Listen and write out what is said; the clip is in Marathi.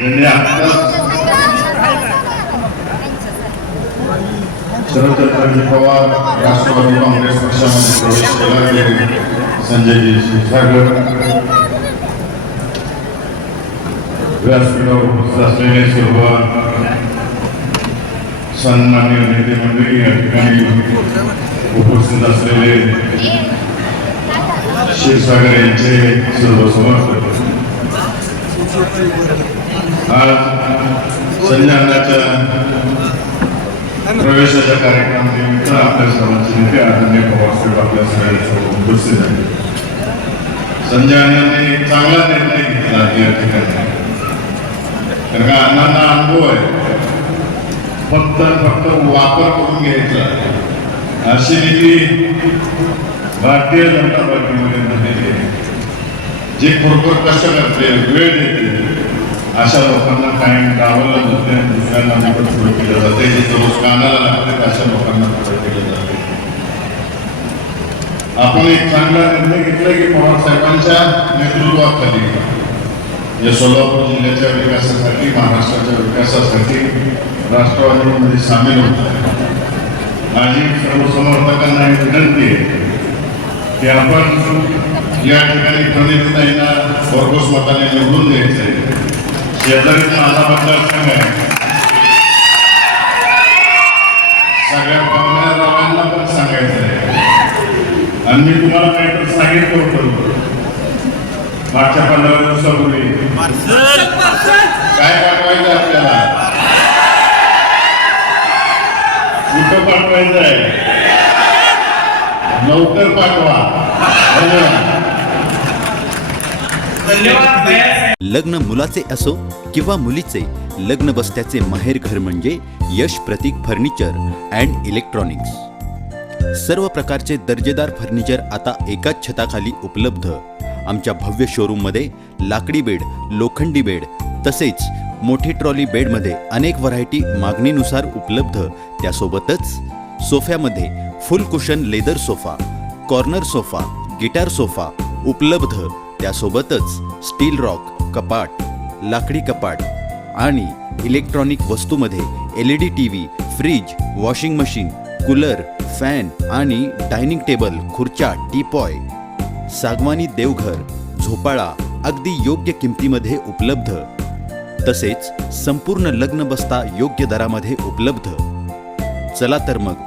नेते शरदचंद्रजी पवार राष्ट्रवादी काँग्रेस पक्षामध्ये प्रवेश केला गेले संजयजी क्षीरसागर व्यासपीठावर उपस्थित असलेले सर्व सन्मान्य नेते मंडळी या ठिकाणी उपस्थित असलेले क्षीरसागर यांचे सर्व समर्थक आज संजयनाच्या प्रवेशाच्या कार्यक्रमानिमित्त आपल्या सर्वांचे नेते आदरणीय पवारसाहेब आपल्या सगळ्यांसोबत उपस्थित आहे संजय अण्णांनी चांगला निर्णय घेतला या ठिकाणी. कारण का अण्णांना अनुभव आहे. फक्त फक्त वापर करून घ्यायचा. अशी नीती भारतीय जनता पार्टीमध्ये नाही जे खरोखर कष्ट करते वेळ देते अशा लोकांना कायम डावलं जाते दुसऱ्यांना मोठं पुढे केलं जाते. जे रोज कानाला लागते अशा लोकांना पुढे केलं जाते. आपण एक चांगला निर्णय घेतला की पवार साहेबांच्या नेतृत्वाखाली या सोलापूर जिल्ह्याच्या विकासासाठी महाराष्ट्राच्या विकासासाठी राष्ट्रवादीमध्ये सामील होत माझी सर्व समर्थकांना एक विनंती आहे की आपण या ठिकाणी प्रणितीताईंना भरघोस मताने निवडून द्यायचं आहे. शेजारी माझा मतदारसंघ आहे. सगळ्या पाहुण्या रावांना पण सांगायचं आहे. आणि मी तुम्हाला काही तर सांगितलं होतं. मागच्या पंधरा दिवसापूर्वी. लवकर पाठवा. धन्यवाद. लग्न मुलाचे असो किंवा मुलीचे लग्न बसत्याचे माहेर घर म्हणजे Yash Pratik furniture and electronics. सर्व प्रकारचे दर्जेदार फर्निचर आता एकाच छताखाली उपलब्ध. आमच्या भव्य शोरूममध्ये लाकडी बेड लोखंडी बेड तसेच मोठी ट्रॉली बेडमध्ये अनेक व्हरायटी मागणीनुसार उपलब्ध. त्यासोबतच सोफ्यामध्ये full cushion leather sofa corner sofa guitar sofa उपलब्ध. त्यासोबतच स्टील रॉक कपाट लाकडी कपाट आणि electronic वस्तूमध्ये L E D T V fridge washing machine cooler fan आणि डायनिंग टेबल खुर्च्या टीपॉय सागवानी देवघर झोपाळा अगदी योग्य किमतीमध्ये उपलब्ध. तसेच संपूर्ण लग्न बसता योग्य दरामध्ये उपलब्ध. चला तर मग